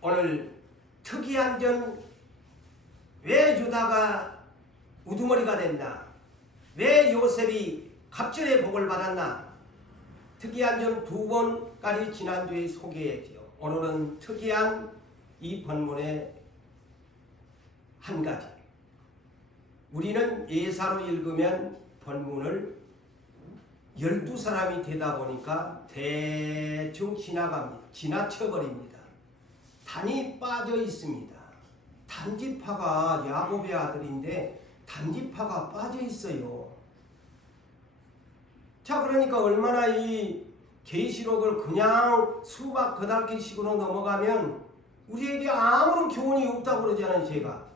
오늘 특이한 점, 왜 유다가 우두머리가 됐나? 왜 요셉이 갑절의 복을 받았나? 특이한 점 2번까지 지난주에 소개했지요. 오늘은 특이한 이 본문의 한 가지. 우리는 예사로 읽으면 본문을 12사람이 되다 보니까 대충 지나쳐버립니다. 단이 빠져 있습니다. 단지파가 야곱의 아들인데 단지파가 빠져 있어요. 자, 그러니까 얼마나 이 계시록을 그냥 수박 거달기식으로 넘어가면 우리에게 아무런 교훈이 없다고 그러잖아요, 제가.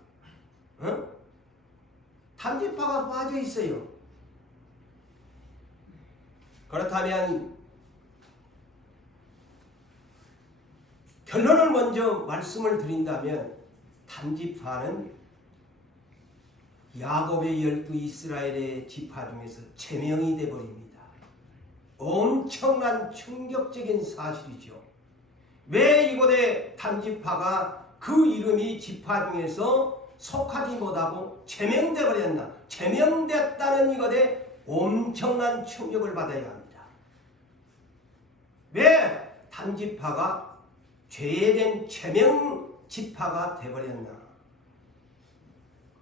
단지파가 빠져 있어요. 그렇다면 결론을 먼저 말씀을 드린다면 단지파는 야곱의 12 이스라엘의 지파 중에서 제명이 되어버립니다. 엄청난 충격적인 사실이죠. 왜 이곳에 단지파가 그 이름이 지파 중에서 속하지 못하고 제명되어 버렸나? 제명됐다는 이것에 엄청난 충격을 받아야 합니다. 왜 단지파가 죄된 제명 지파가 되어버렸나?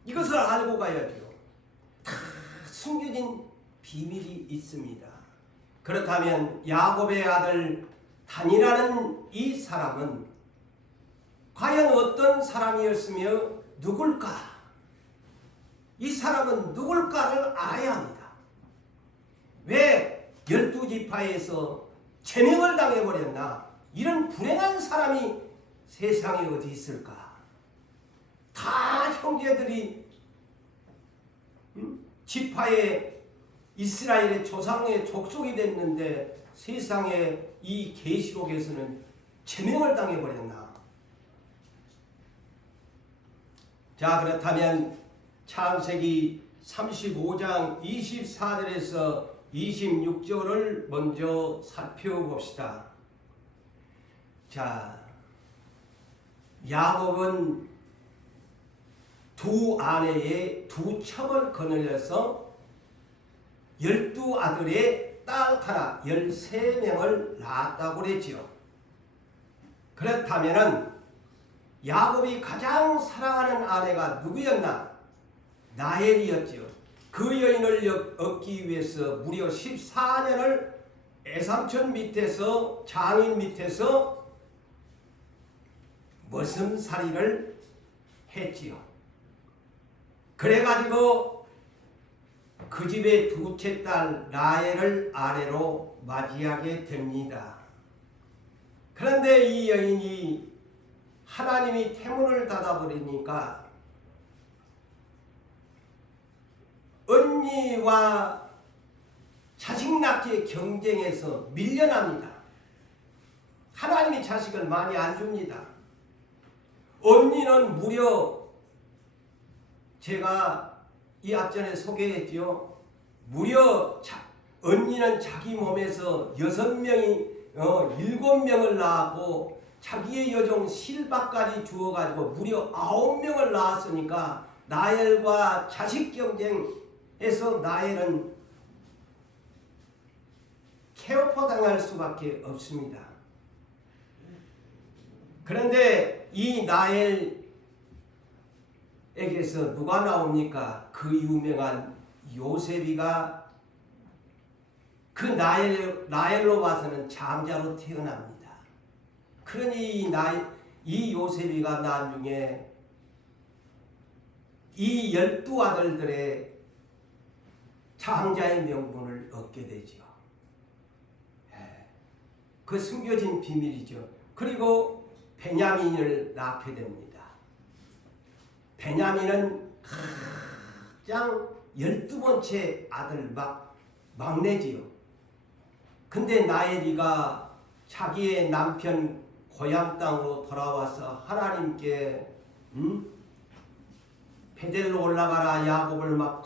이것을 알고 가야죠. 다 숨겨진 비밀이 있습니다. 그렇다면 야곱의 아들 단이라는 이 사람은 과연 어떤 사람이었으며 누굴까? 이 사람은 누굴까를 알아야 합니다. 왜 12지파에서 제명을 당해버렸나? 이런 불행한 사람이 세상에 어디 있을까? 다 형제들이 지파의 이스라엘의 조상의 족속이 됐는데 세상에 이 계시록에서는 제명을 당해버렸나? 자, 그렇다면 창세기 35장 24절에서 26절을 먼저 살펴봅시다. 자, 야곱은 두 아내의 두 첩을 거느려서 12아들의 딸 하나 13명을 낳았다고 그랬지요. 그렇다면은 야곱이 가장 사랑하는 아내가 누구였나? 라헬이었지요. 그 여인을 얻기 위해서 무려 14년을 애삼촌 밑에서 장인 밑에서 머슴살이를 했지요. 그래가지고 그 집의 둘째 딸 라헬을 아내로 맞이하게 됩니다. 그런데 이 여인이 하나님이 태문을 닫아버리니까 언니와 자식 낳기의 경쟁에서 밀려납니다. 하나님이 자식을 많이 안 줍니다. 언니는 무려 제가 이 앞전에 소개했죠. 무려 언니는 자기 몸에서 7명을 낳았고 자기의 여종 실바까지 주어가지고 무려 9명을 낳았으니까 라헬과 자식 경쟁에서 라헬은 케어포당할 수밖에 없습니다. 그런데 이 라헬에게서 누가 나옵니까? 그 유명한 요셉이가 그 라헬로 봐서는 장자로 태어납니다. 그러니 이 요셉이가 나중에 이 12아들들의 장자의 명분을 얻게 되죠. 그 숨겨진 비밀이죠. 그리고 베냐민을 낳게 됩니다. 베냐민은 가장 12번째 아들 막내지요. 근데 라헬이가 자기의 남편 고향 땅으로 돌아와서 하나님께 베델로 올라가라 야곱을 막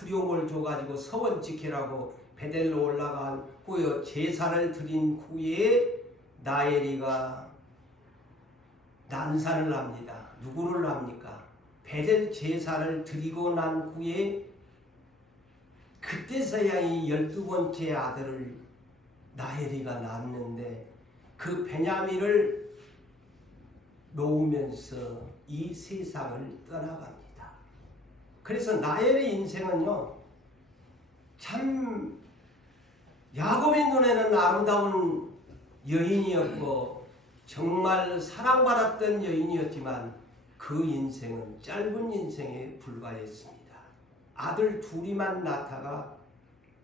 두려움을 줘가지고 서원 지키라고 베델로 올라가고요 제사를 드린 후에 라헬이가 난사를 합니다. 누구를 합니까? 베델 제사를 드리고 난 후에 그때서야 이 12번째 아들을 나엘이가 낳았는데 그 베냐민을 놓으면서 이 세상을 떠나갑니다. 그래서 나엘의 인생은요, 참 야곱의 눈에는 아름다운 여인이었고 정말 사랑받았던 여인이었지만 그 인생은 짧은 인생에 불과했습니다. 아들 둘이만 낳다가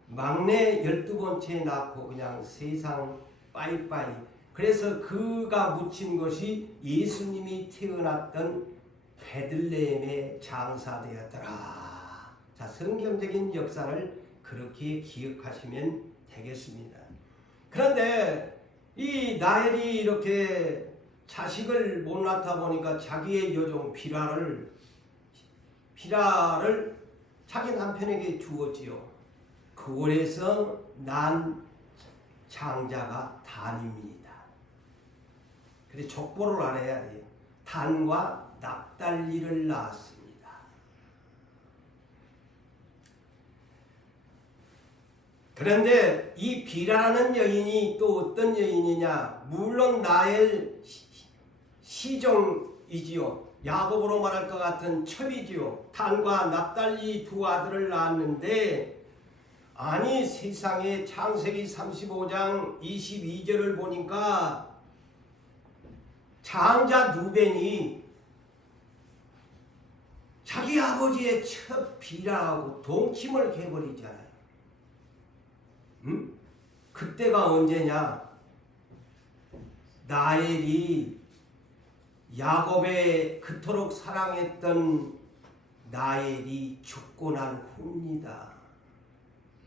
막내 12번째 낳고 그냥 세상 빠이빠이. 그래서 그가 묻힌 것이 예수님이 태어났던 베들레헴의 장사되었더라. 자, 성경적인 역사를 그렇게 기억하시면 되겠습니다. 그런데 이 나엘이 이렇게 자식을 못 낳다 보니까 자기의 여종 비라를 자기 남편에게 주었지요. 그곳에서 난 장자가 단입니다. 그래서 족보를 알아야 돼요. 단과 납달리를 낳았습니다. 그런데 이 비라라는 여인이 또 어떤 여인이냐? 물론 나엘 시종이지요. 야곱으로 말할 것 같은 첩이지요. 단과 납달리 두 아들을 낳았는데 아니 세상에 창세기 35장 22절을 보니까 장자 누벤이 자기 아버지의 첩 비라하고 동침을 해버리잖아요. 그때가 언제냐? 나엘이 야곱의 그토록 사랑했던 나엘이 죽고 난 후입니다.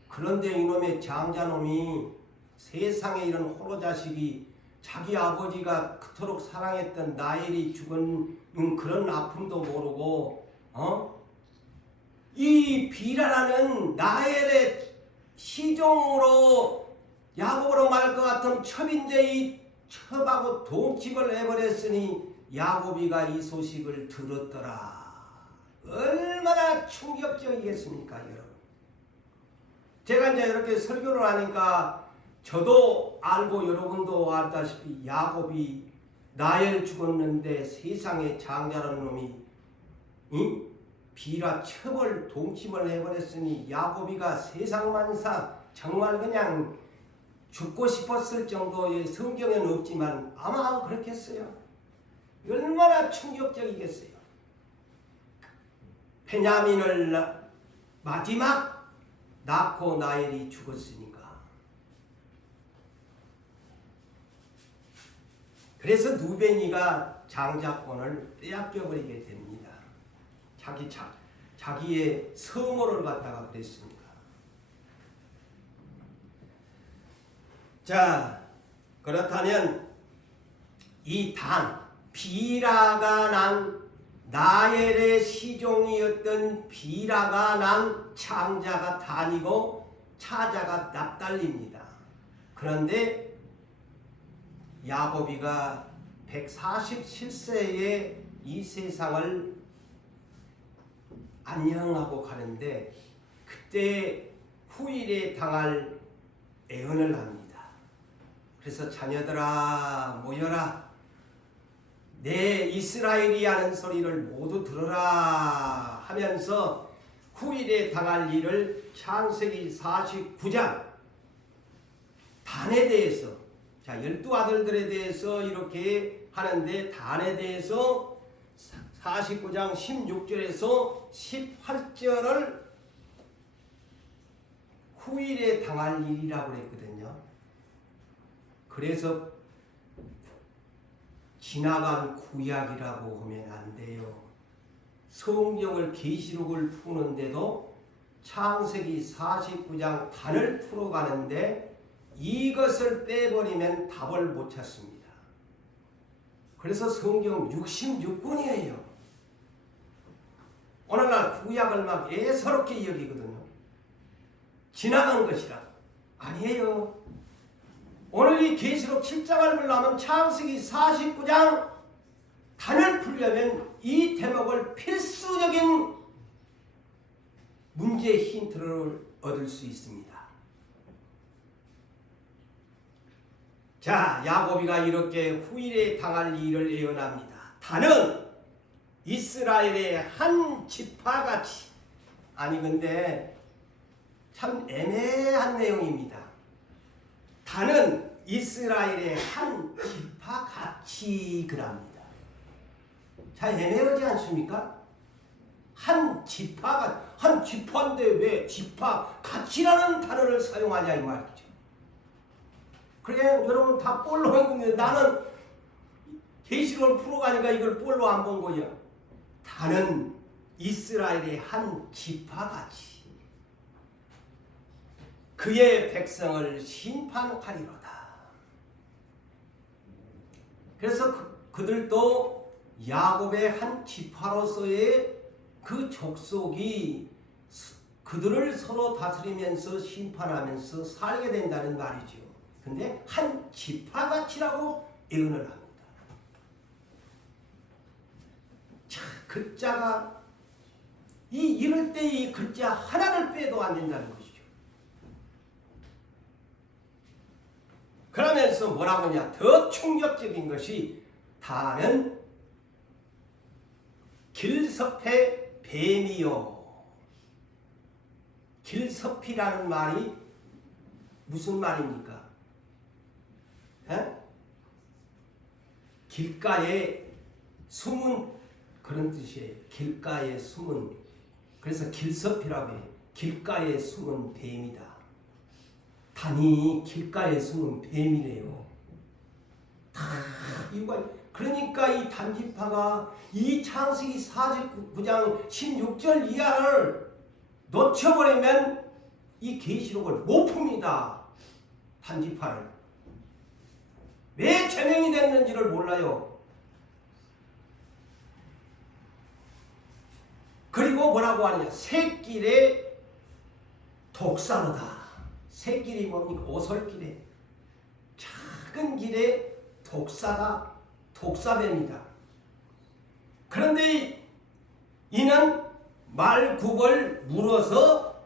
그런데 이놈의 장자놈이 세상에 이런 호로자식이 자기 아버지가 그토록 사랑했던 나엘이 죽은 그런 아픔도 모르고 이 비라라는 나엘의 시종으로 야곱으로 말할 것 같은 첩인데 이 첩하고 동침을 해버렸으니 야곱이가 이 소식을 들었더라. 얼마나 충격적이겠습니까, 여러분? 제가 이제 이렇게 설교를 하니까 저도 알고 여러분도 알다시피 야곱이 나엘 죽었는데 세상에 장자라는 놈이 비라 첩을 동침을 해버렸으니 야곱이가 세상 만사 정말 그냥 죽고 싶었을 정도의 성경에는 없지만 아마 그렇겠어요. 얼마나 충격적이겠어요. 베냐민을 마지막 낳고 나엘이 죽었으니까. 그래서 누벤이가 장자권을 빼앗겨버리게 됩니다. 자기의 성호를 갖다가 그랬습니다. 자, 그렇다면 이 비라가 난 나엘의 시종이었던 비라가 난 장자가 단이고 차자가 납달리입니다. 그런데 야곱이가 147세에 이 세상을 안녕하고 가는데 그때 후일에 당할 애언을 합니다. 그래서 자녀들아 모여라. 내 이스라엘이 하는 소리를 모두 들어라 하면서 후일에 당할 일을 창세기 49장 단에 대해서 12아들들에 대해서 이렇게 하는데 단에 대해서 49장 16절에서 18절을 후일에 당할 일이라고 그랬거든요. 그래서 지나간 구약이라고 하면 안 돼요. 성경을 계시록을 푸는데도 창세기 49장 단을 풀어가는데 이것을 빼버리면 답을 못 찾습니다. 그래서 성경 66권이에요. 오늘날 구약을 막 애서롭게 여기거든요. 지나간 것이라. 아니에요. 오늘 이 계시록 7장을 보려면 창세기 49장 한을 풀려면 이 대목을 필수적인 문제 힌트를 얻을 수 있습니다. 자, 야곱이가 이렇게 후일에 당할 일을 예언합니다. 다는 이스라엘의 한 지파같이. 아니 근데 참 애매한 내용입니다. 다는 이스라엘의 한 지파같이 그럽니다. 자, 애매하지 않습니까? 한 지파가, 한 지파인데 왜 지파같이라는 단어를 사용하냐 이 말이죠. 그래, 여러분 다 볼로 했는데 나는 계시록을 풀어가니까 이걸 볼로 안 본 거야. 다는 이스라엘의 한 지파같이 그의 백성을 심판하리로다. 그래서 그들도 야곱의 한 지파로서의 그 족속이 그들을 서로 다스리면서 심판하면서 살게 된다는 말이죠. 근데 한 지파같이라고 예언을 합니다. 자, 글자가 이럴 때 이 글자 하나를 빼도 안 된다는 것이죠. 그러면서 뭐라고 하냐? 더 충격적인 것이 다는 길섭의 뱀이요. 길섭이라는 말이 무슨 말입니까? 길가에 숨은 그런 뜻이에요. 길가에 숨은. 그래서 길섭이라고 해요. 길가에 숨은 뱀이다. 단이 길가에 숨은 뱀이래요. 다 이유가. 그러니까 이 단지파가 이 창세기 49장 16절 이하를 놓쳐버리면 이 계시록을 못 풉니다. 단지파를. 왜 제명이 됐는지를 몰라요. 그리고 뭐라고 하느냐? 새길의 독사로다. 새길이 뭡니까? 오솔길에 작은 길의 독사다. 독사뱀이다. 그런데 이는 말굽을 물어서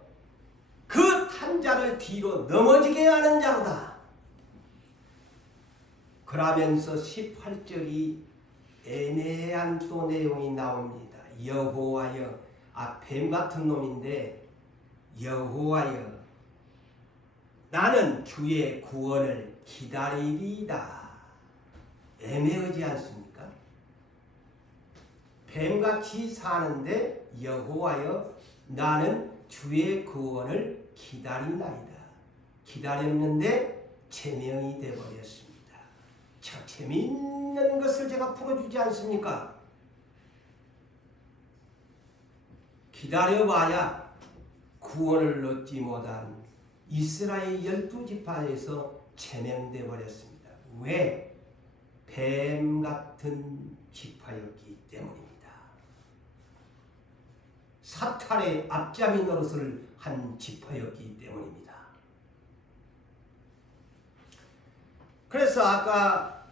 그 탄자를 뒤로 넘어지게 하는 자로다. 그러면서 18절이 애매한 또 내용이 나옵니다. 여호와여, 뱀 같은 놈인데, 여호와여, 나는 주의 구원을 기다리리이다. 애매하지 않습니까? 뱀같이 사는데 여호와여, 나는 주의 구원을 기다리나이다. 기다렸는데 제명이 되어버렸습니다. 참 재미있는 것을 제가 풀어주지 않습니까? 기다려봐야 구원을 얻지 못한 이스라엘 12지파에서 제명되어 버렸습니다. 왜? 뱀 같은 지파였기 때문입니다. 사탄의 앞잡이 노릇을 한 지파였기 때문입니다. 그래서 아까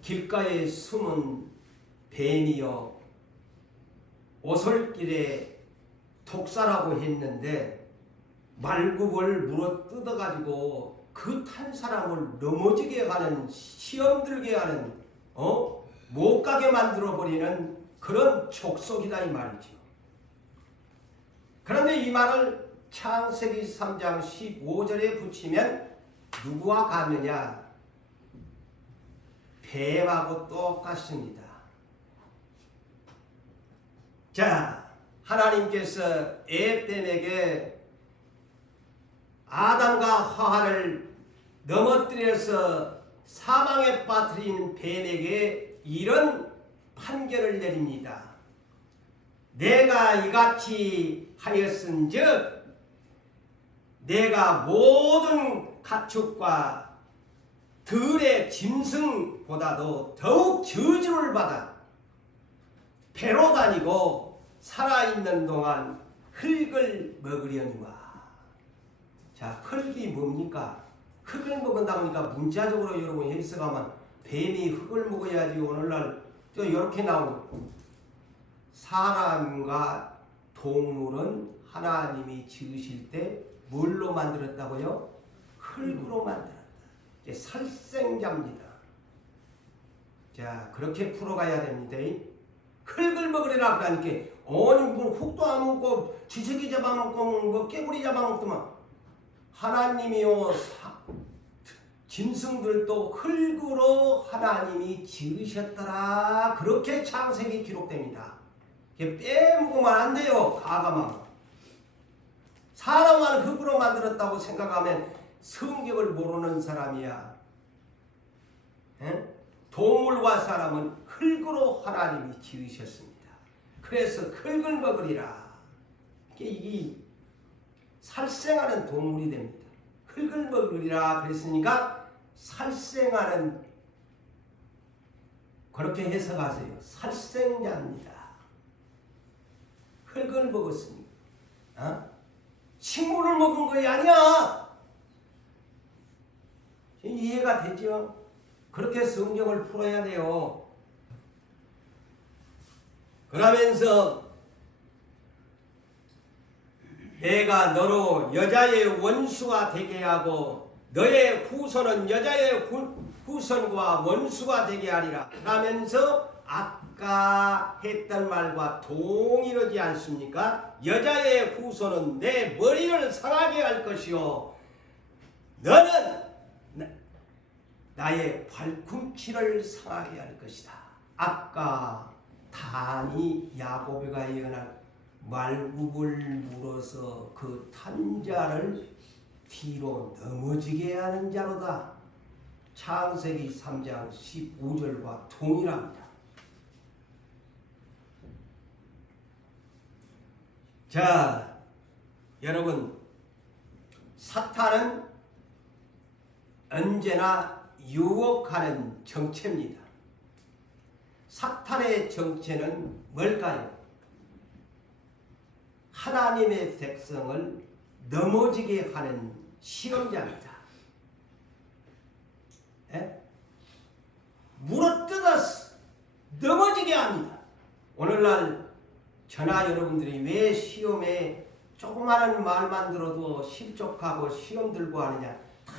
길가에 숨은 뱀이요 오솔길에 독사라고 했는데 말굽을 물어 뜯어가지고 그 탄 사람을 넘어지게 하는, 시험 들게 하는, 못 가게 만들어버리는 그런 족속이다 이 말이죠. 그런데 이 말을 창세기 3장 15절에 붙이면 누구와 같느냐? 뱀하고 똑같습니다. 자, 하나님께서 뱀에게 아담과 하와를 넘어뜨려서 사망에 빠뜨린 뱀에게 이런 판결을 내립니다. 내가 이같이 하였은즉 내가 모든 가축과 들의 짐승보다도 더욱 저주를 받아 배로 다니고 살아있는 동안 흙을 먹으려니와. 자, 흙이 뭡니까? 흙을 먹은다 보니까 문자적으로 여러분 해석하면 뱀이 흙을 먹어야지 오늘날 또 이렇게 나오는 사람과 동물은 하나님이 지으실 때 뭘로 만들었다고요? 흙으로 만들었다. 이게 살생자입니다. 자, 그렇게 풀어가야 됩니다. 흙을 먹으리라 그러니까 아니 뭐 흙도 안 먹고 쥐새끼 잡아먹고 뭐 깨구리 잡아먹더만 하나님이요 짐승들도 흙으로 하나님이 지으셨더라. 그렇게 창세기 기록됩니다. 빼먹으면 안 돼요. 가감하면. 사람만 흙으로 만들었다고 생각하면 성경을 모르는 사람이야. 에? 동물과 사람은 흙으로 하나님이 지으셨습니다. 그래서 흙을 먹으리라. 이게 살생하는 동물이 됩니다. 흙을 먹으리라 그랬으니까 살생하는, 그렇게 해석하세요. 살생자입니다. 흙을 먹었으니까. 식물을 먹은 것이 아니야. 이해가 되죠? 그렇게 성경을 풀어야 돼요. 그러면서 내가 너로 여자의 원수가 되게 하고 너의 후손은 여자의 후손과 원수가 되게 하리라 하면서 아까 했던 말과 동일하지 않습니까? 여자의 후손은 내 머리를 상하게 할 것이요 너는 나의 발꿈치를 상하게 할 것이다. 아까 단이 야곱에게 예언한 말굽을 물어서 그 탄자를 뒤로 넘어지게 하는 자로다. 창세기 3장 15절과 동일합니다. 자, 여러분, 사탄은 언제나 유혹하는 정체입니다. 사탄의 정체는 뭘까요? 하나님의 백성을 넘어지게 하는 시험자입니다. 물어뜯어서 넘어지게 합니다. 오늘날 저나 여러분들이 왜 시험에 조그마한 말만 들어도 실족하고 시험 들고 하느냐, 다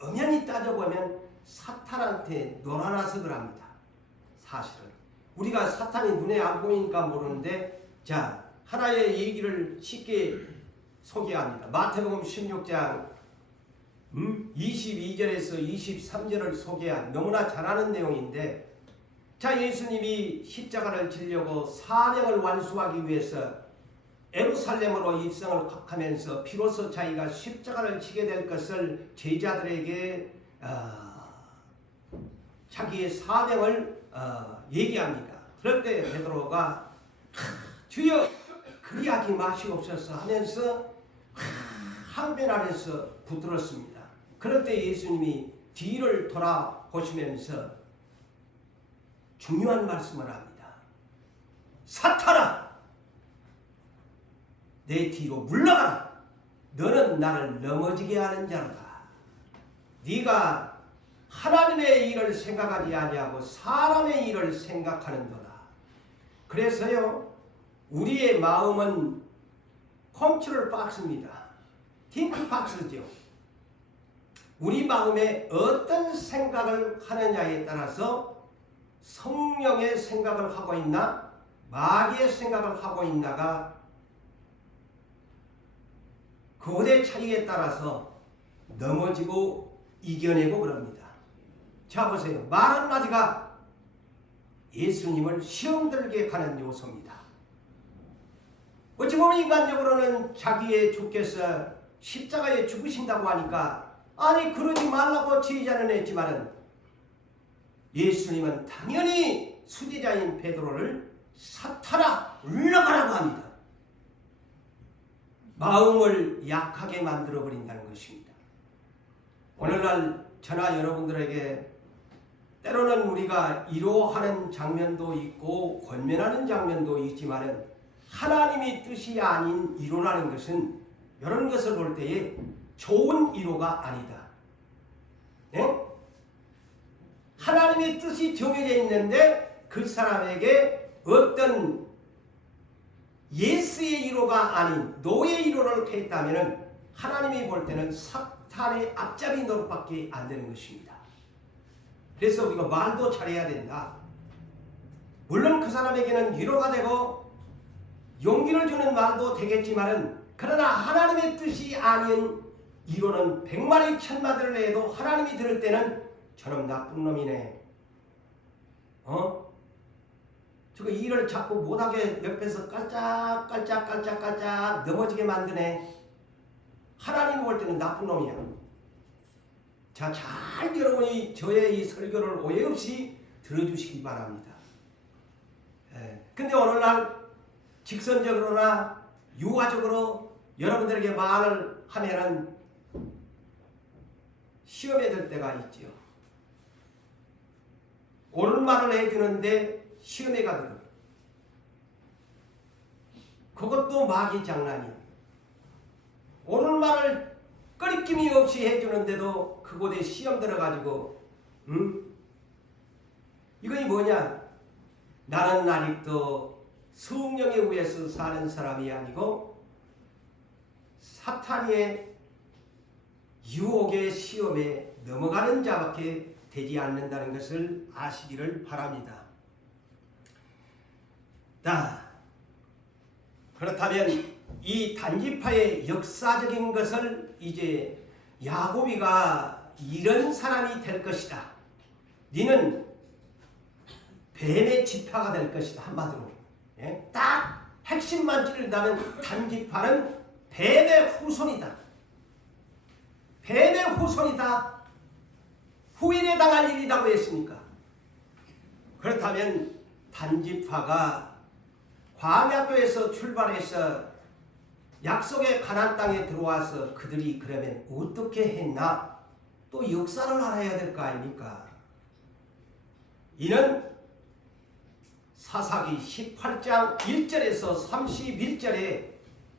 엄연히 따져보면 사탄한테 놀아나서 그럽니다. 사실은 우리가 사탄이 눈에 안 보이니까 모르는데, 자, 하나의 얘기를 쉽게 소개합니다. 마태복음 16장 22절에서 23절을 소개한, 너무나 잘 아는 내용인데, 자, 예수님이 십자가를 지려고 사명을 완수하기 위해서 예루살렘으로 입성을 하면서 비로소 자기가 십자가를 지게 될 것을 제자들에게 자기의 사명을 얘기합니다. 그럴 때 베드로가 주여 그리하지 마시옵소서 하면서 항변 안에서 붙들었습니다. 그럴 때 예수님이 뒤를 돌아보시면서 중요한 말씀을 합니다. 사탄아, 내 뒤로 물러가라. 너는 나를 넘어지게 하는 자로다. 네가 하나님의 일을 생각하지 아니하고 사람의 일을 생각하는도다. 그래서요, 우리의 마음은 컨트롤 박스입니다. 팅크 박스죠. 우리 마음에 어떤 생각을 하느냐에 따라서 성령의 생각을 하고 있나 마귀의 생각을 하고 있나가 그것의 차이에 따라서 넘어지고 이겨내고 그럽니다. 자, 보세요. 말 한마디가 예수님을 시험 들게 하는 요소입니다. 어찌 보면 인간적으로는 자기의 주께서 십자가에 죽으신다고 하니까 아니 그러지 말라고 제자는 했지만은 예수님은 당연히 수제자인 베드로를 사탄아 물러가라고 합니다. 마음을 약하게 만들어 버린다는 것입니다. 오늘날 저나 여러분들에게 때로는 우리가 위로하는 장면도 있고 권면하는 장면도 있지만은 하나님의 뜻이 아닌 위로라는 것은 이런 것을 볼 때에 좋은 위로가 아니다. 네? 하나님의 뜻이 정해져 있는데 그 사람에게 어떤 예스의 위로가 아닌 노의 위로를 했다면 하나님이 볼 때는 사탄의 앞잡이 노릇밖에 안 되는 것입니다. 그래서 우리가 말도 잘해야 된다. 물론 그 사람에게는 위로가 되고 용기를 주는 말도 되겠지만은, 그러나 하나님의 뜻이 아닌 위로는 100마리 1000마디를 해도 하나님이 들을 때는 저놈 나쁜 놈이네, 저거 일을 자꾸 못하게 옆에서 깔짝깔짝 넘어지게 만드네, 하나님 볼 때는 나쁜 놈이야. 자, 잘 여러분이 저의 이 설교를 오해 없이 들어주시기 바랍니다. 근데 오늘날 직선적으로나 유화적으로 여러분들에게 말을 하면은 시험에 들 때가 있지요. 옳은 말을 해주는데 시험에 가거든. 그것도 마귀 장난이에요. 옳은 말을 꺼리낌이 없이 해주는데도 그곳에 시험 들어가지고, 이것이 뭐냐? 나는 아직도 성령에 의해서 사는 사람이 아니고 사탄의 유혹의 시험에 넘어가는 자밖에 되지 않는다는 것을 아시기를 바랍니다. 그렇다면 이 단지파의 역사적인 것을 이제 야곱이가 이런 사람이 될 것이다, 니는 뱀의 지파가 될 것이다, 한마디로 딱 핵심만 찌른다면 단지파는 뱀의 후손이다, 뱀의 후손이다, 후일에 당할 일이라고 했으니까. 그렇다면 단지파가 광야교에서 출발해서 약속의 가나안 땅에 들어와서 그들이 그러면 어떻게 했나, 또 역사를 알아야 될 거 아닙니까? 이는 사사기 18장 1절에서 31절에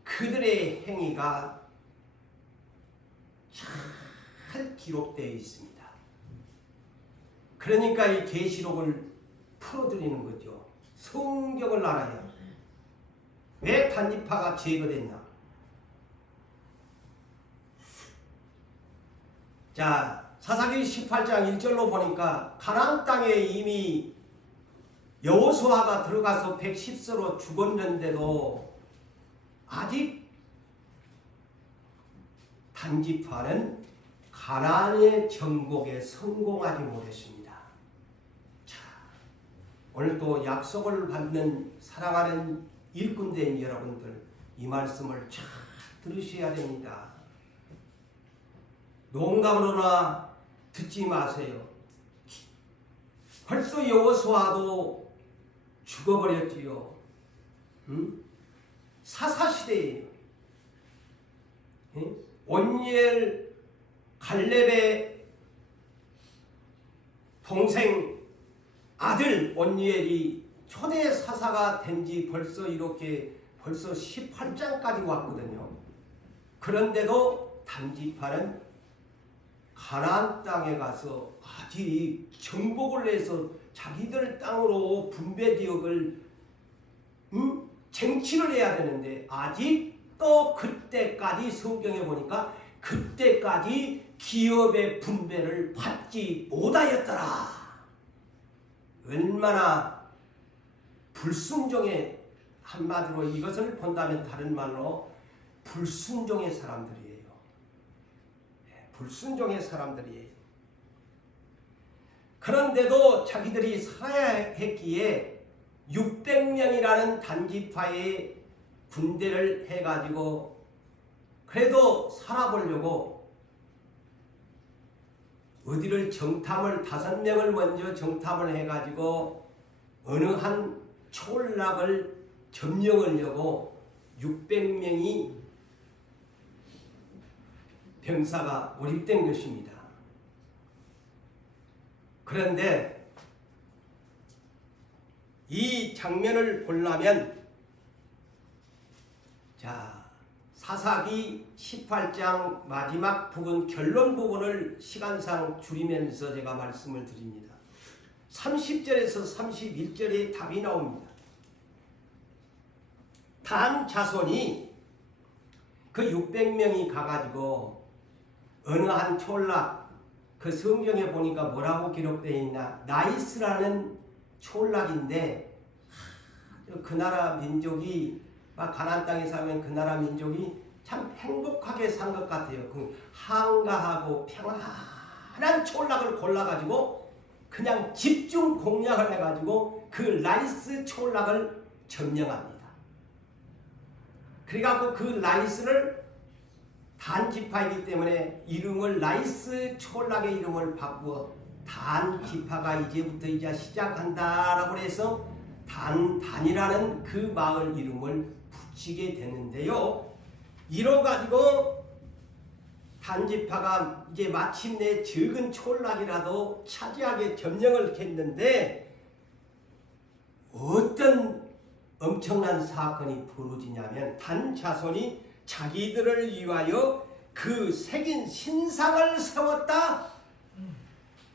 그들의 행위가 잘 기록되어 있습니다. 그러니까 이 계시록을 풀어드리는 거죠. 성경을 알아야. 왜 단지파가 제거됐나? 자, 사사기 18장 1절로 보니까 가나안 땅에 이미 여호수아가 들어가서 110세로 죽었는데도 아직 단지파는 가나안의 정복에 성공하지 못했습니다. 자, 오늘 또 약속을 받는 사랑하는 일꾼된 여러분들, 이 말씀을 잘 들으셔야 됩니다. 농담으로나 듣지 마세요. 벌써 여호수아도 죽어버렸지요. 사사시대예요. 온니엘 갈렙의 동생 아들 온니엘이 초대 사사가 된 지 벌써 18장까지 왔거든요. 그런데도 단지파는 가나안 땅에 가서 아직 정복을 해서 자기들 땅으로 분배 지역을 쟁취를 해야 되는데 아직도 그때까지 성경에 보니까 그때까지 기업의 분배를 받지 못하였더라. 얼마나 불순종의, 한마디로 이것을 본다면 다른 말로 불순종의 사람들이에요. 불순종의 사람들이에요. 그런데도 자기들이 살아야 했기에 600명이라는 단지파의 군대를 해가지고 그래도 살아보려고 어디를 정탐을 5명을 먼저 정탐을 해가지고 어느 한 촌락을 점령하려고 600명이 병사가 몰입된 것입니다. 그런데 이 장면을 보려면 자, 사사기 18장 마지막 부분 결론 부분을 시간상 줄이면서 제가 말씀을 드립니다. 30절에서 31절에 답이 나옵니다. 단 자손이 그 600명이 가가지고 어느 한 촌락, 그 성경에 보니까 뭐라고 기록되어 있나, 나이스라는 촌락인데, 그 나라 민족이, 가나안 땅에 살면 그 나라 민족이 참 행복하게 산 것 같아요. 그 한가하고 평안한 촌락을 골라가지고 그냥 집중 공략을 해가지고 그 라이스 촌락을 점령합니다. 그래갖고 그 라이스를 단지파이기 때문에 이름을 라이스 촌락의 이름을 바꾸어 단지파가 이제부터 이제 시작한다라고 해서 단이라는 그 마을 이름을 붙이게 됐는데요. 이뤄가지고 단지파가 이제 마침내 적은 촌락이라도 차지하게 점령을 했는데 어떤 엄청난 사건이 벌어지냐면 단 자손이 자기들을 위하여 그 새긴 신상을 세웠다.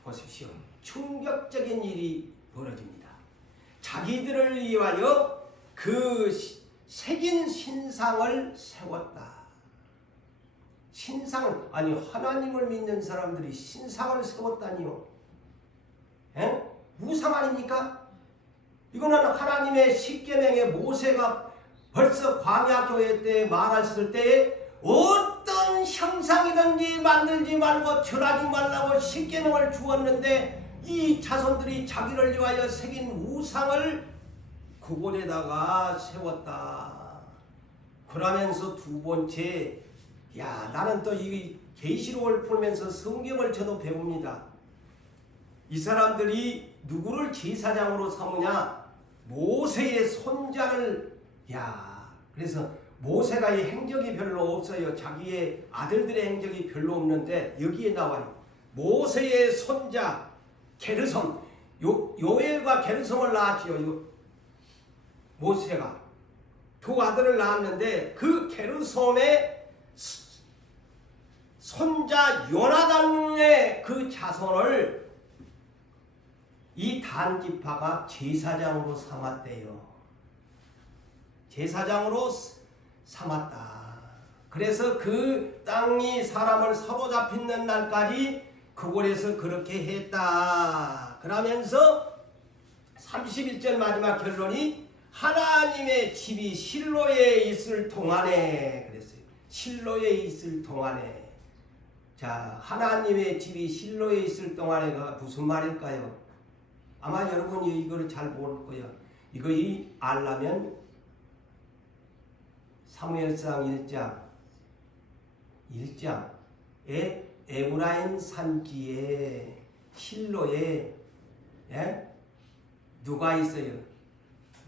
보십시오. 충격적인 일이 벌어집니다. 자기들을 위하여 그 새긴 신상을 세웠다. 신상을, 아니 하나님을 믿는 사람들이 신상을 세웠다니요. 에? 우상 아닙니까? 이거는 하나님의 십계명에 모세가 벌써 광야 교회 때 말했을 때 어떤 형상이든지 만들지 말고 절하지 말라고 십계명을 주었는데 이 자손들이 자기를 위하여 새긴 우상을 그곳에다가 세웠다. 그러면서 두 번째, 야, 나는 또 이 계시록을 풀면서 성경을 저도 배웁니다. 이 사람들이 누구를 제사장으로 삼으냐? 모세의 손자를, 야, 그래서 모세가 이 행적이 별로 없어요. 자기의 아들들의 행적이 별로 없는데 여기에 나와요. 모세의 손자 게르솜, 요엘과 게르솜을 낳았지요. 모세가 두 아들을 낳았는데 그 게르솜의 손자 요나단의 그 자손을 이 단지파가 제사장으로 삼았대요. 제사장으로 삼았다. 그래서 그 땅이 사람을 사로잡히는 날까지 그곳에서 그렇게 했다. 그러면서 31절 마지막 결론이 하나님의 집이 실로에 있을 동안에 그랬어요. 실로에 있을 동안에. 자, 하나님의 집이 실로에 있을 동안에가 무슨 말일까요? 아마 여러분이 이걸 잘 모를 거예요. 이거 알려면 사무엘상 1장에 에브라임 산지에 실로에 누가 있어요?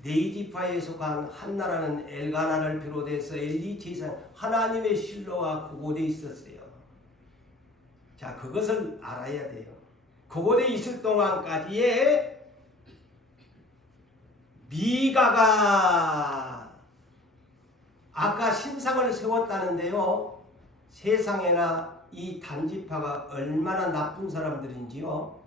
네이지파에 속한 한나라는 엘가나를 비롯해서 엘리 제사장 하나님의 실로가 그곳에 있었어요. 자, 그것을 알아야 돼요. 그곳에 있을 동안까지의 미가가 아까 신상을 세웠다는데요. 세상에나 이 단지파가 얼마나 나쁜 사람들인지요.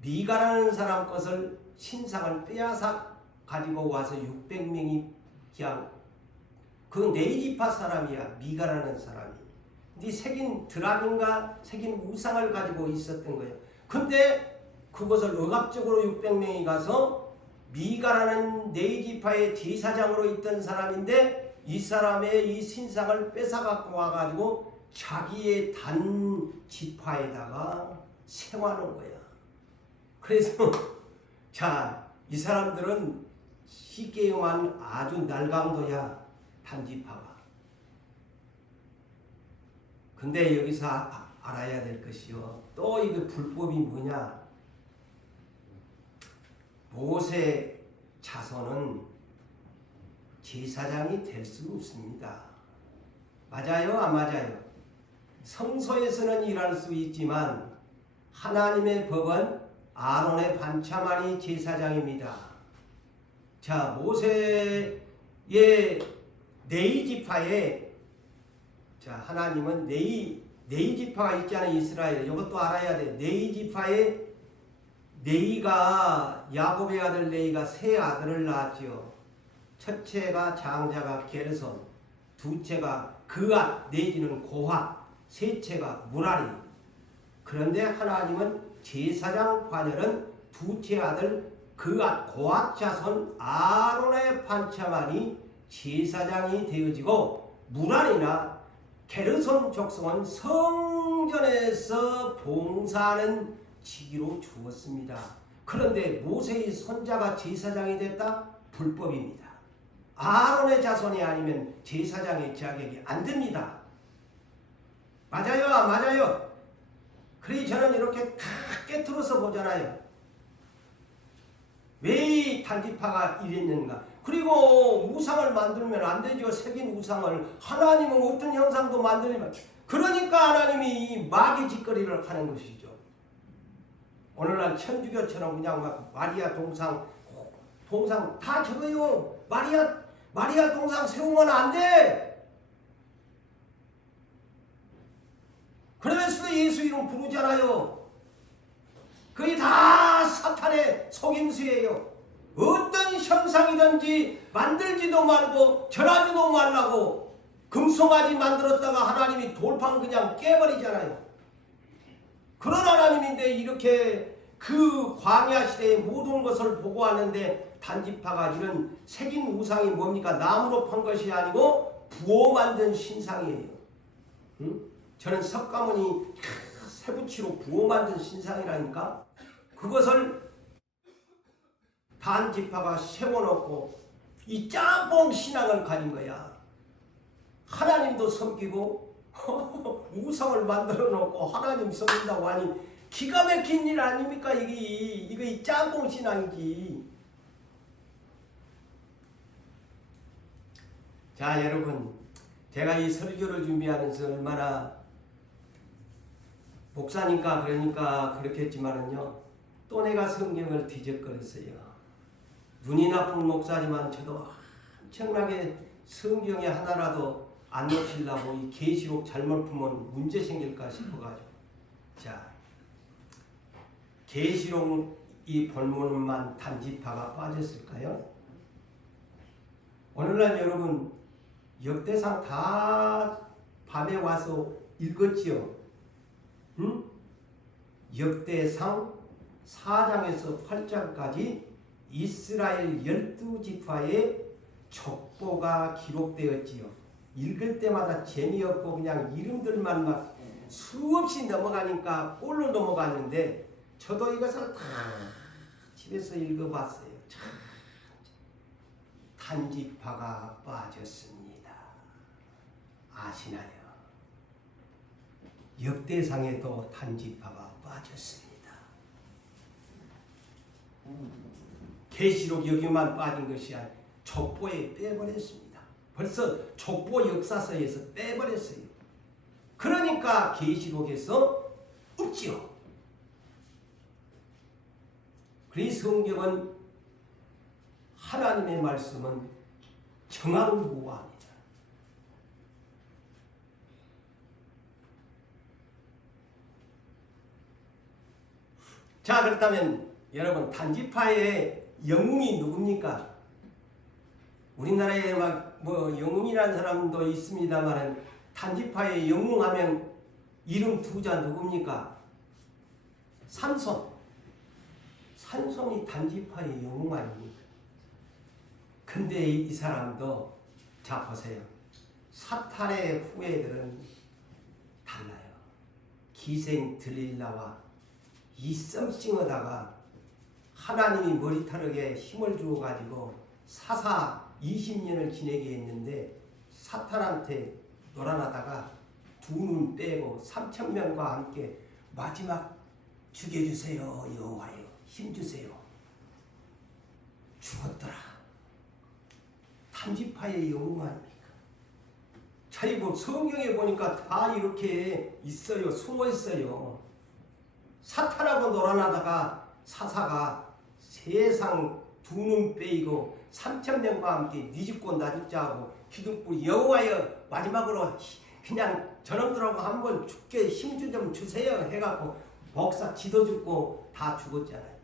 미가라는 사람 것을 신상을 빼앗아 가지고 와서 600명이 그냥 그 네이지파 사람이야. 미가라는 사람이. 근데 새긴 드라군과 새긴 우상을 가지고 있었던 거예요. 근데 그것을 억압적으로 600명이 가서 미가라는 네이지파의 제사장으로 있던 사람인데 이 사람의 이 신상을 뺏어 갖고 와가지고 자기의 단 지파에다가 세워놓은 거야. 그래서 자, 이 사람들은 쉽게 말하면 아주 날강도야. 단지파가. 근데 여기서 알아야 될 것이요. 또 이거 불법이 뭐냐? 모세 자손은 제사장이 될 수 없습니다. 맞아요? 안 맞아요? 성소에서는 일할 수 있지만 하나님의 법은 아론의 반차만이 제사장입니다. 자, 모세의 네이지파에 자, 네이지파가 있잖아요. 이스라엘. 이것도 알아야 돼. 레이가 야곱의 아들 레이가 세 아들을 낳았지요. 첫째가 장자가 게르손, 둘째가 그앗 내지는 고핫, 셋째가 무라리. 그런데 하나님은 제사장 관열은 둘째 아들 그앗 고핫 자손 아론의 반차만이 제사장이 되어지고 무라리나 게르손 족속은 성전에서 봉사하는 직위로 주었습니다. 그런데 모세의 손자가 제사장이 됐다? 불법입니다. 아론의 자손이 아니면 제사장의 자격이 안 됩니다. 맞아요, 맞아요. 그래 저는 이렇게 깨트려서 보잖아요. 왜 이 단지파가 이랬는가? 그리고 우상을 만들면 안 되죠. 새긴 우상을. 하나님은 어떤 형상도 만들면, 그러니까 하나님이 이 마귀 짓거리를 하는 것이죠. 오늘날 천주교처럼 그냥 막 마리아 동상 다 적어요. 마리아 동상 세우면 안 돼. 그러면서도 예수 이름 부르잖아요. 그게 다 사탄의 속임수예요. 어떤 형상이든지 만들지도 말고 절하지도 말라고 금송아지 만들었다가 하나님이 돌판 그냥 깨버리잖아요. 그런 하나님인데 이렇게 그 광야 시대의 모든 것을 보고 왔는데 단지파가 이런 새긴 우상이 뭡니까? 나무로 판 것이 아니고 부어 만든 신상이에요. 응? 저는 석가모니 세부치로 부어 만든 신상이라니까. 그것을 단지파가 세워놓고 이 짬뽕 신앙을 가진 거야. 하나님도 섬기고 우상을 만들어 놓고 하나님 섬긴다고 하니 기가 막힌 일 아닙니까? 이거 이 짬뽕 신앙이지. 자 여러분, 제가 이 설교를 준비하면서 얼마나 목사니까 그러니까 그렇겠지만은요, 또 내가 성경을 뒤적거렸어요. 눈이 나쁜 목사지만 저도 엄청나게 성경에 하나라도 안 놓치려고 이 계시록 잘못 풀면 문제 생길까 싶어가지고. 자, 계시록 이 본문만 단지파가 빠졌을까요? 오늘날 여러분 역대상 다 밤에 와서 읽었지요? 응? 역대상 4장에서 8장까지 이스라엘 12지파의 족보가 기록되었지요. 읽을 때마다 재미없고 그냥 이름들만 막 수없이 넘어가니까 꼴로 넘어갔는데 저도 이것을 다 집에서 읽어봤어요. 참 단지파가 빠졌습니다. 아시나요? 역대상에도 단지파가 빠졌습니다. 계시록 여기만 빠진 것이 아니라 족보에 빼버렸습니다. 벌써 족보 역사서에서 빼버렸어요. 그러니까 계시록에서 없지요. 그래서 성경은 하나님의 말씀은 정확무고합니다. 자, 그렇다면 여러분 단지파의 영웅이 누굽니까? 우리나라에 막 뭐 영웅이라는 사람도 있습니다만 단지파의 영웅하면 이름 두자 누굽니까? 삼손. 삼손이 단지파의 영웅 아닙니까? 근데 이 사람도 자 보세요. 사탄의 후예들은 달라요. 기생 들릴라와 이 썸씽어다가 하나님이 머리타락에 힘을 주어가지고 사사 20년을 지내게 했는데 사탄한테 놀아나다가 두 눈 빼고 3,000명과 함께 마지막 죽여주세요 여호와여 힘주세요. 죽었더라. 단지파의 영웅 아닙니까? 자이고 성경에 보니까 다 이렇게 있어요. 숨어 있어요. 사탄하고 놀아나다가 사사가 세상 두 눈 빼이고 3,000명과 함께 네 죽고 나 죽자 하고 기둥불 여호와여 마지막으로 그냥 저놈들하고 한번 죽게 힘 좀 주세요 해갖고 목사 지도 죽고 다 죽었잖아요.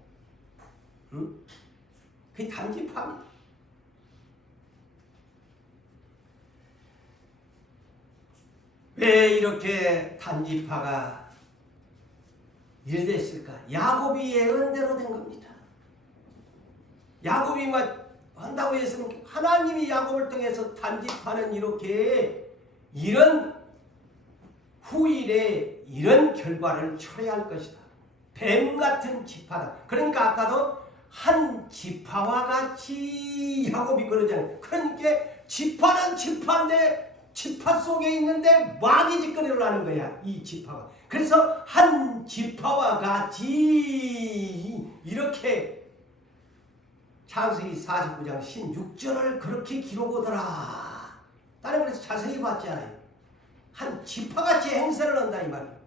응? 그게 단지파입니다. 왜 이렇게 단지파가 이래 됐을까? 야곱이 예언대로 된 겁니다. 야곱이 한다고 해서 하나님이 야곱을 통해서 단지파는 이렇게 이런 후일에 이런 결과를 초래할 것이다. 뱀 같은 지파다. 그러니까 아까도 한 지파와 같이 야곱이 그러잖아요. 그러니까 지파는 지파인데 지파 속에 있는데 마귀 짓거리를 하는 거야. 이 지파가. 그래서 한 지파와 같이 이렇게 창세기 49장 16절을 그렇게 기록하더라. 다른 그래서 자세히 봤지 않아요. 한 지파같이 행세를 한다 이 말이에요.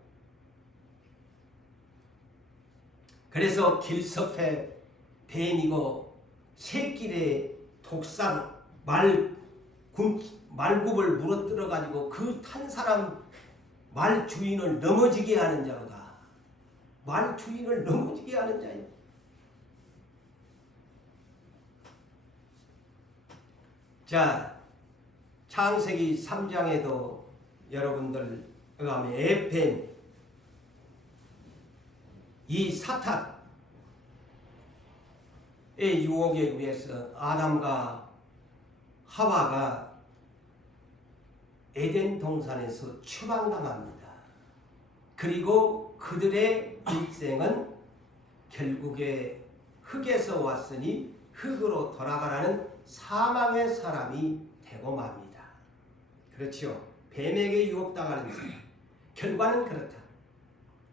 그래서 길섭해 뱀이고 새길에 독산 말굽을 물어뜯어 가지고 그 탄 사람 말 주인을 넘어지게 하는 자로다. 말 주인을 넘어지게 하는 자예요. 자, 창세기 3장에도 여러분들 그다음에 에펜 이 사탄의 유혹에 의해서 아담과 하와가 에덴 동산에서 추방당합니다. 그리고 그들의 일생은 결국에 흙에서 왔으니 흙으로 돌아가라는 사망의 사람이 되고 맙니다. 그렇죠. 뱀에게 유혹당하는 사람. 결과는 그렇다.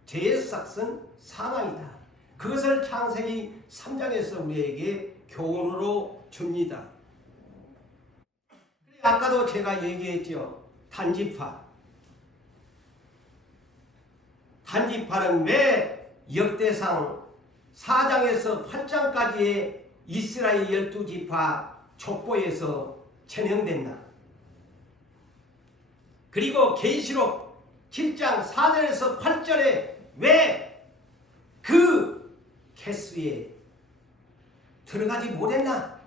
죄의 삭은 사망이다. 그것을 창세기 3장에서 우리에게 교훈으로 줍니다. 아까도 제가 얘기했죠. 단지파. 단지파는 왜 역대상 4장에서 8장까지의 이스라엘 12지파 족보에서 제명됐나? 그리고 계시록 7장 4절에서 8절에 왜 그 개수에 들어가지 못했나?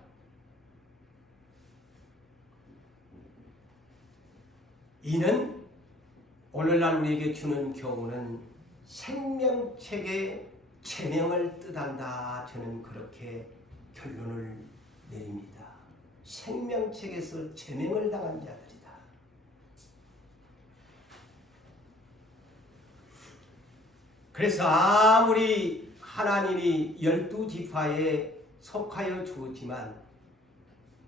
이는 오늘날 우리에게 주는 교훈은 생명책의 제명을 뜻한다. 저는 그렇게 결론을 내립니다. 생명책에서 제명을 당한 자들이다. 그래서 아무리 하나님이 12지파에 속하여 주었지만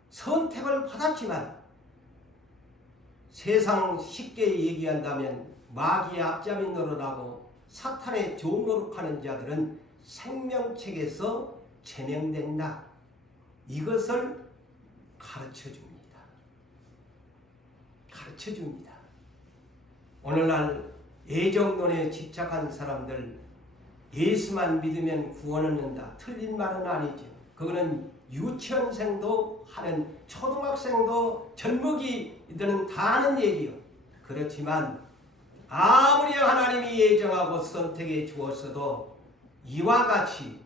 선택을 받았지만 세상 쉽게 얘기한다면 마귀의 앞잡이 노릇하고 사탄의 좋은 노릇하는 자들은 생명책에서 제명된다. 이것을 가르쳐줍니다. 가르쳐줍니다. 오늘날 애정론에 집착한 사람들 예수만 믿으면 구원을 얻는다. 틀린 말은 아니죠. 그거는 유치원생도 하는 초등학생도 젊은이들은 다 하는 얘기요. 그렇지만 아무리 하나님이 예정하고 선택해 주었어도 이와 같이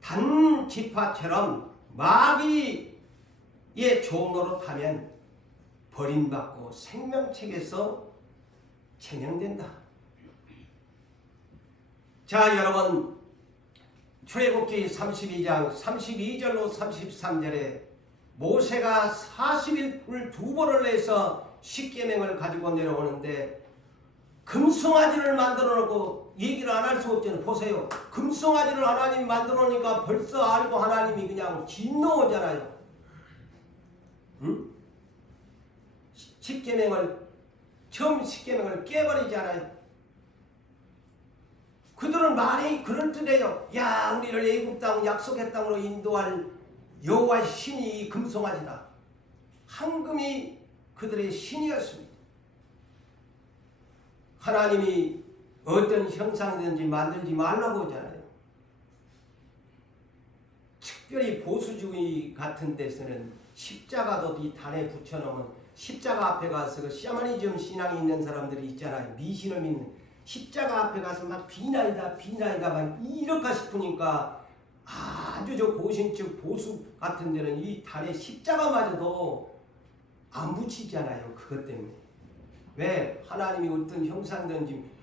단 지파처럼 마귀의 종로로 타면 버림받고 생명책에서 제명된다. 자, 여러분 출애굽기 32장 32절로 33절에 모세가 40일을 2번을 내서 십계명을 가지고 내려오는데 금송아지를 만들어 놓고 얘기를 안 할 수 없잖아요. 보세요. 금송아지를 하나님이 만들어 놓으니까 벌써 알고 하나님이 그냥 진노하잖아요. 응? 처음 십계명을 깨버리잖아요. 그들은 말이 그럴듯해요. 야, 우리를 애굽 땅 약속의 땅으로 인도할 여호와의 신이 이 금송아지다. 황금이 그들의 신이었습니다. 하나님이 어떤 형상이든지 만들지 말라고 하잖아요. 특별히 보수주의 같은 데서는 십자가도 이 단에 붙여놓으면 십자가 앞에 가서 그 샤머니즘 신앙이 있는 사람들이 있잖아요. 미신을 믿는 십자가 앞에 가서 막 비나이다 막 이럴까 싶으니까 아주 저 고신측 보수 같은 데는 이 달에 십자가마저도 안 붙이잖아요. 그것 때문에. 왜? 하나님이 어떤 형상든지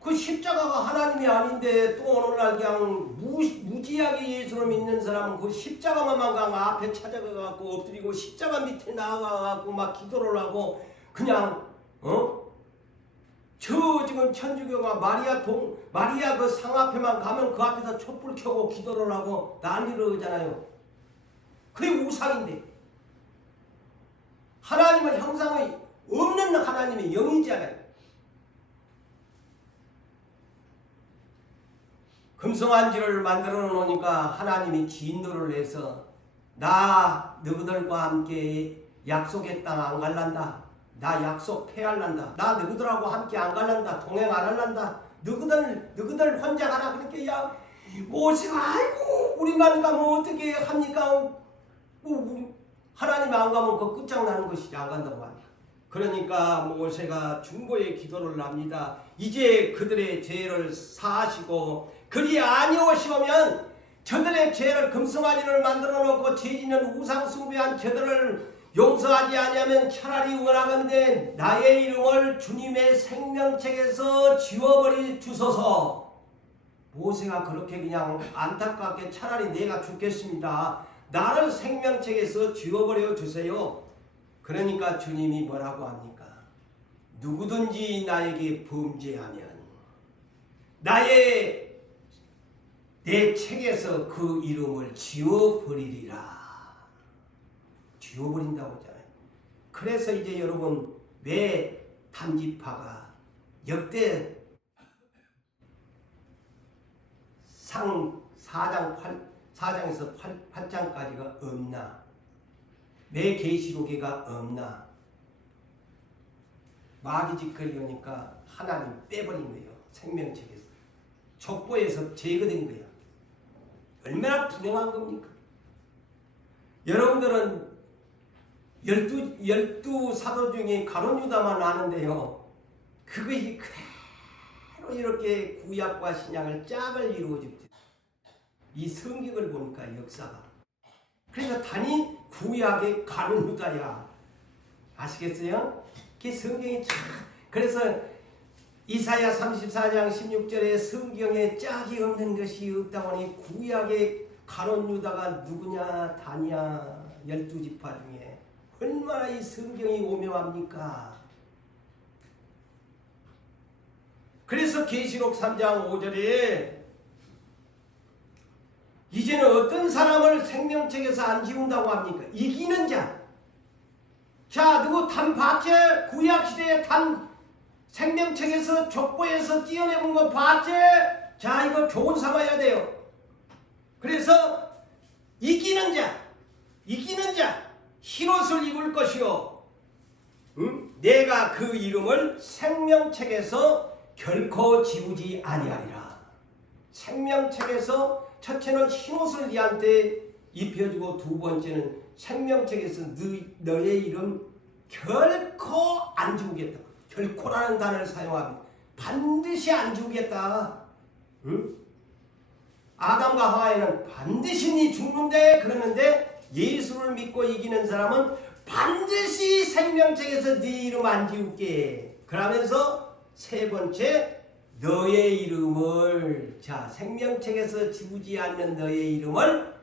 그 십자가가 하나님이 아닌데 또 오늘날 그냥 무지하게 예수를 믿는 사람은 그 십자가만 강 앞에 찾아가갖고 엎드리고 십자가 밑에 나가갖고 막 기도를 하고 그냥 저 지금 천주교가 마리아 그 상 앞에만 가면 그 앞에서 촛불 켜고 기도를 하고 난리를 하잖아요. 그게 우상인데 하나님은 형상이 없는 하나님의 영이잖아요. 금송아지를 만들어 놓으니까 하나님이 진노를 해서 나 너희들과 함께 약속의 땅 안 갈란다. 나 약속 폐할란다. 나 너희들하고 함께 안 갈란다. 동행 안 할란다. 너희들 혼자 가라. 그러니까 야 모세가 아이고 우리만 가면 어떻게 합니까? 하나님 안 가면 그 끝장나는 것이지 안 간다고 하니까. 그러니까 모세가 중보의 기도를 합니다. 이제 그들의 죄를 사하시고 그리 아니오시오면 저들의 죄를 금송아지를 만들어 놓고 죄짓는 우상 숭배한 저들을 용서하지 아니하면 차라리 원하건대 나의 이름을 주님의 생명책에서 지워버리 주소서. 모세가 그렇게 그냥 안타깝게 차라리 내가 죽겠습니다. 나를 생명책에서 지워버려 주세요. 그러니까 주님이 뭐라고 합니까? 누구든지 나에게 범죄하면 내 책에서 그 이름을 지워버리리라. 지워버린다고 했잖아요. 그래서 이제 여러분 왜 단지파가 역대 상 4장에서 8장까지가 없나? 왜 계시록에가 없나? 마귀짓거리니까 하나님 빼버린 거예요. 생명책에서. 족보에서 제거된 거예요. 얼마나 불행한 겁니까? 여러분들은 열두 사도 중에 가룟 유다만 아는데요. 그것이 그대로 이렇게 구약과 신약을 짝을 이루어집니다. 이 성경을 보니까 역사가. 그래서 단이 구약의 가룟 유다야. 아시겠어요? 그 성경이 참. 그래서 이사야 34장 16절에 성경에 짝이 없는 것이 없다 보니 구약의 가룟 유다가 누구냐? 단이야. 12지파 중에. 얼마나 이 성경이 오묘합니까? 그래서 계시록 3장 5절에 이제는 어떤 사람을 생명책에서 안 지운다고 합니까? 이기는 자. 자, 누구 단 봤지? 구약시대에 단 생명책에서 족보에서 띄어내본 거 봤지? 자, 이거 교훈 삼아야 돼요. 그래서 이기는 자, 흰옷을 입을 것이요. 내가 그 이름을 생명책에서 결코 지우지 아니하리라. 생명책에서 첫째는 흰옷을 네한테 입혀주고 두 번째는 생명책에서 너의 이름 결코 안 지우겠다. 결코라는 단어를 사용하면 반드시 안 지우겠다. 응? 아담과 하와에는 반드시 네 죽는데 그러는데 예수를 믿고 이기는 사람은 반드시 생명책에서 네 이름 안 지울게. 그러면서 세 번째 너의 이름을 생명책에서 지우지 않는 너의 이름을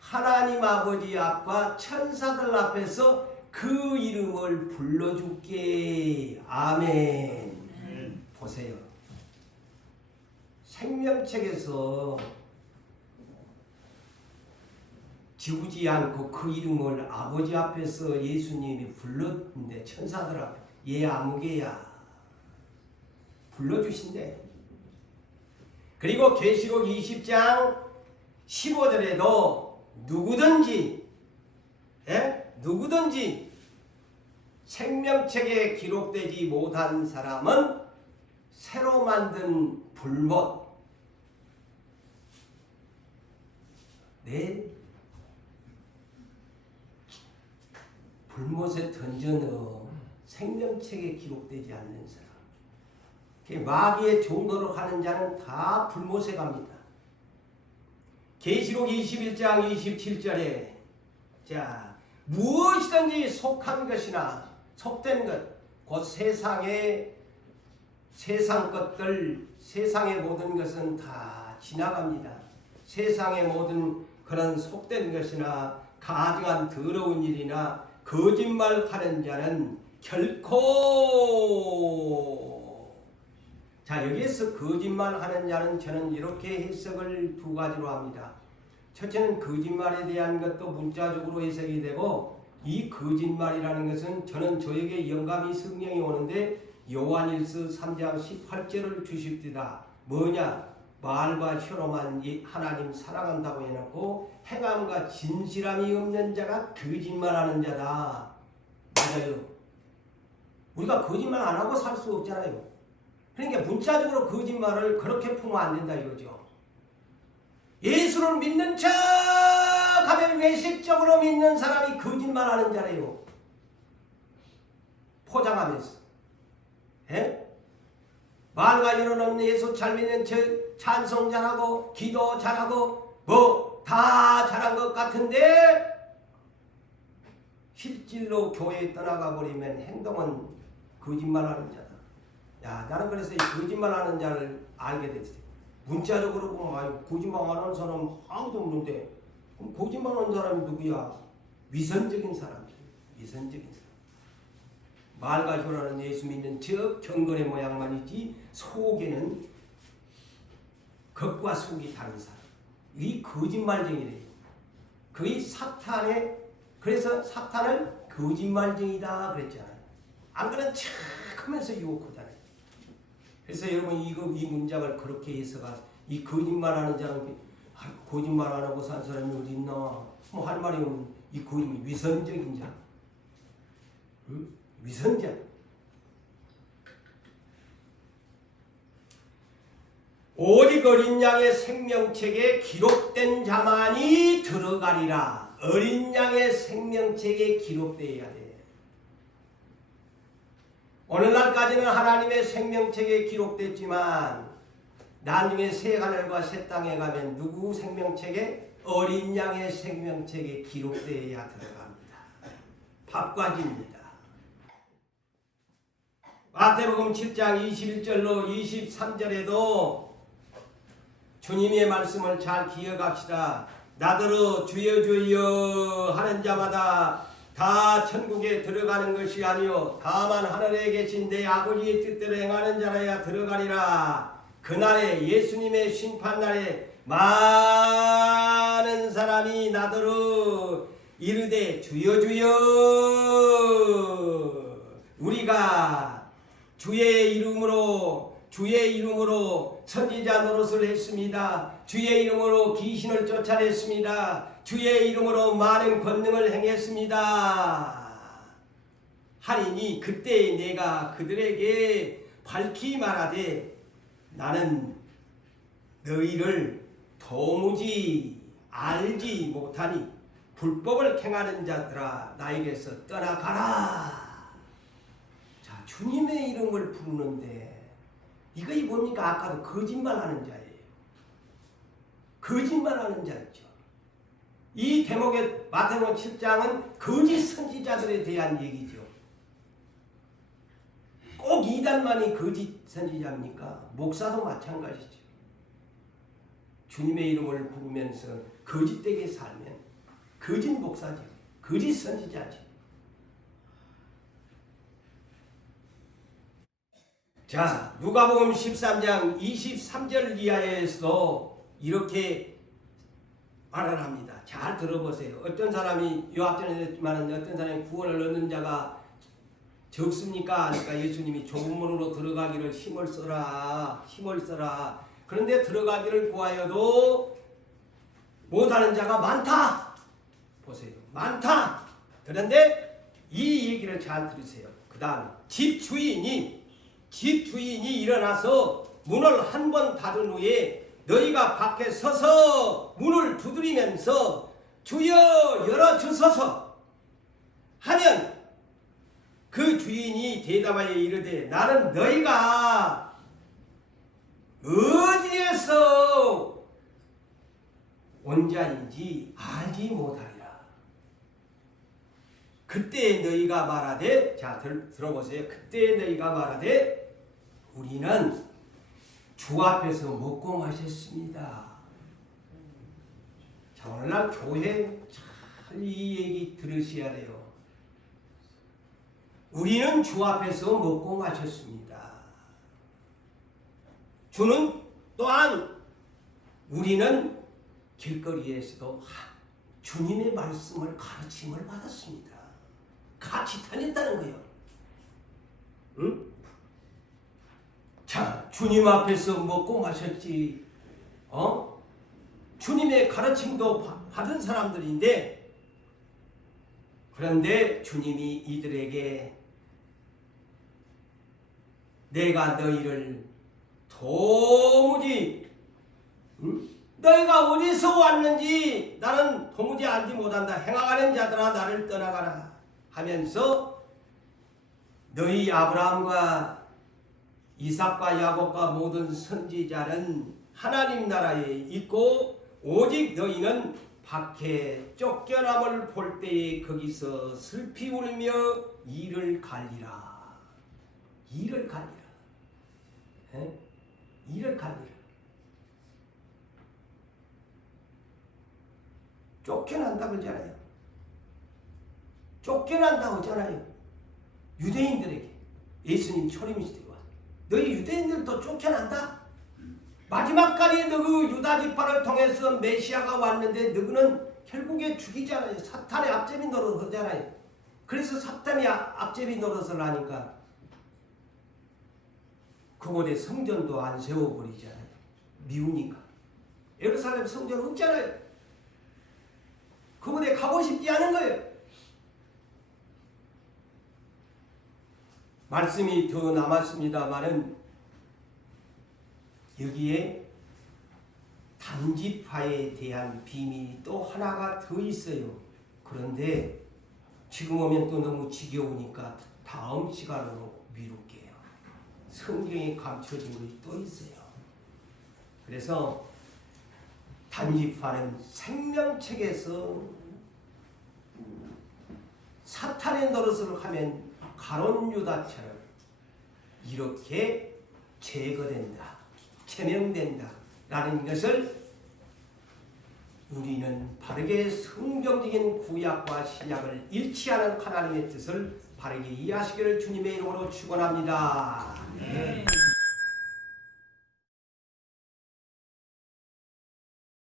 하나님 아버지 앞과 천사들 앞에서 그 이름을 불러줄게. 아멘. 보세요. 생명책에서 지우지 않고 그 이름을 아버지 앞에서 예수님이 불렀는데 천사들 앞에 얘 아무개야 불러주신대. 그리고 계시록 20장 15절에도 누구든지 생명책에 기록되지 못한 사람은 새로 만든 불못 불못에 던져넣어 생명책에 기록되지 않는 사람. 마귀의 종노릇 하는 자는 다 불못에 갑니다. 계시록 21장 27절에 자 무엇이든지 속한 것이나 속된 것, 곧 세상의 세상 것들, 세상의 모든 것은 다 지나갑니다. 세상의 모든 그런 속된 것이나 가증한 더러운 일이나 거짓말하는 자는 결코 자 여기에서 거짓말하는 자는 저는 이렇게 해석을 두 가지로 합니다. 첫째는 거짓말에 대한 것도 문자적으로 해석이 되고 이 거짓말이라는 것은 저는 저에게 영감이 성령이 오는데 요한일서 3장 18절을 주십시다. 뭐냐? 말과 혀로만 하나님 사랑한다고 해놓고 행함과 진실함이 없는 자가 거짓말하는 자다. 맞아요. 우리가 거짓말 안 하고 살 수 없잖아요. 그러니까 문자적으로 거짓말을 그렇게 품으면 안 된다 이거죠. 예수를 믿는 척 하면 외식적으로 믿는 사람이 거짓말하는 자래요. 포장하면서. 예? 말과 여론은 예수 잘 믿는 척 찬송 잘하고 기도 잘하고 뭐 다 잘한 것 같은데 실질로 교회에 떠나가 버리면 행동은 거짓말하는 자다. 야, 나는 그래서 이 거짓말하는 자를 알게 됐어요. 문자적으로 보면 아유, 거짓말하는 사람 아무도 없는데 그럼 거짓말하는 사람이 누구야? 위선적인 사람이에요. 위선적인 사람. 말과 혀로는 예수 믿는 척 경건의 모양만이지 속에는 겉과 속이 다른 사람. 이 거짓말쟁이래요. 거의 사탄의 그래서 사탄을 거짓말쟁이다 그랬잖아요. 안 그런 척 하면서 유혹하잖아요. 그래서 여러분 이 문장을 그렇게 해석하세요. 이 거짓말하는 자는 거짓말 안 하고 산 사람이 어디 있나? 뭐 할 말이 없는 이 거짓말 위선적인 자. 응? 위선자. 오직 어린 양의 생명책에 기록된 자만이 들어가리라. 어린 양의 생명책에 기록되어야 돼. 오늘날까지는 하나님의 생명책에 기록됐지만 나중에 새 하늘과 새 땅에 가면 누구 생명책에? 어린 양의 생명책에 기록되어야 들어갑니다. 밥과지입니다. 마태복음 7장 21절로 23절에도 주님의 말씀을 잘 기억합시다. 나더러 주여 주여 하는 자마다 다 천국에 들어가는 것이 아니요 다만 하늘에 계신 내 아버지의 뜻대로 행하는 자라야 들어가리라. 그날에 예수님의 심판날에 많은 사람이 나더러 이르되 주여 주여 우리가 주의 이름으로 선지자 노릇을 했습니다. 주의 이름으로 귀신을 쫓아냈습니다. 주의 이름으로 많은 권능을 행했습니다. 하리니 그때 내가 그들에게 밝히 말하되 나는 너희를 도무지 알지 못하니 불법을 행하는 자들아 나에게서 떠나가라. 자, 주님의 이름을 부르는데 이것이 뭡니까? 아까도 거짓말하는 자예요. 거짓말하는 자였죠. 이 대목의 마태복음 7장은 거짓 선지자들에 대한 얘기죠. 꼭 이단만이 거짓 선지자입니까? 목사도 마찬가지죠. 주님의 이름을 부르면서 거짓되게 살면 거짓 목사죠. 거짓 선지자죠. 자, 누가복음 13장 23절 이하에서도 이렇게 말을 합니다. 잘 들어보세요. 어떤 사람이 요압전에 했지만 어떤 사람이 구원을 얻는 자가 적습니까? 그러니까 예수님이 좁은 문으로 들어가기를 힘을 써라. 그런데 들어가기를 구하여도 못하는 자가 많다. 보세요. 많다. 그런데 이 얘기를 잘 들으세요. 그 다음 집주인이 일어나서 문을 한 번 닫은 후에 너희가 밖에 서서 문을 두드리면서 주여 열어주소서 하면 그 주인이 대답하여 이르되 나는 너희가 어디에서 온자인지 알지 못하리라. 그때 너희가 말하되, 자 들어보세요. 그때 너희가 말하되 우리는 주 앞에서 먹고 마셨습니다. 자, 오늘날 교회 잘 이 얘기 들으셔야 돼요. 우리는 주 앞에서 먹고 마셨습니다. 주는 또한 우리는 길거리에서도 주님의 말씀을 가르침을 받았습니다. 같이 다녔다는 거예요. 응? 자, 주님 앞에서 먹고 마셨지. 주님의 가르침도 받은 사람들인데, 그런데 주님이 이들에게 내가 너희를 도무지 너희가 어디서 왔는지 나는 도무지 알지 못한다. 행하는 자들아 나를 떠나가라 하면서 너희 아브라함과 이삭과 야곱과 모든 선지자는 하나님 나라에 있고 오직 너희는 밖에 쫓겨남을 볼 때에 거기서 슬피 울며 이를 갈리라. 이를 갈리라. 에? 이를 갈리라. 쫓겨난다고 하잖아요. 쫓겨난다고 하잖아요. 유대인들에게 예수님 초림시대 와. 너희 유대인들도 쫓겨난다? 마지막까지 너그 유다 지파를 통해서 메시아가 왔는데 너그는 결국에 죽이잖아요. 사탄의 앞제비 노릇을 하잖아요. 그래서 사탄이 앞제비 노릇을 하니까 그곳에 성전도 안 세워버리잖아요. 미우니까. 예루살렘 성전 없잖아요. 그곳에 가고 싶지 않은 거예요. 말씀이 더 남았습니다마는 여기에 단지파에 대한 비밀이 또 하나가 더 있어요. 그런데 지금 오면 또 너무 지겨우니까 다음 시간으로 미룰게요. 성경에 감춰진 것이 또 있어요. 그래서 단지파는 생명책에서 사탄의 노릇을 하면 가론 유다처럼 이렇게 제거된다. 제명된다 라는 것을 우리는 바르게 성경적인 구약과 신약을 일치하는 하나님의 뜻을 바르게 이해하시기를 주님의 이름으로 축원합니다.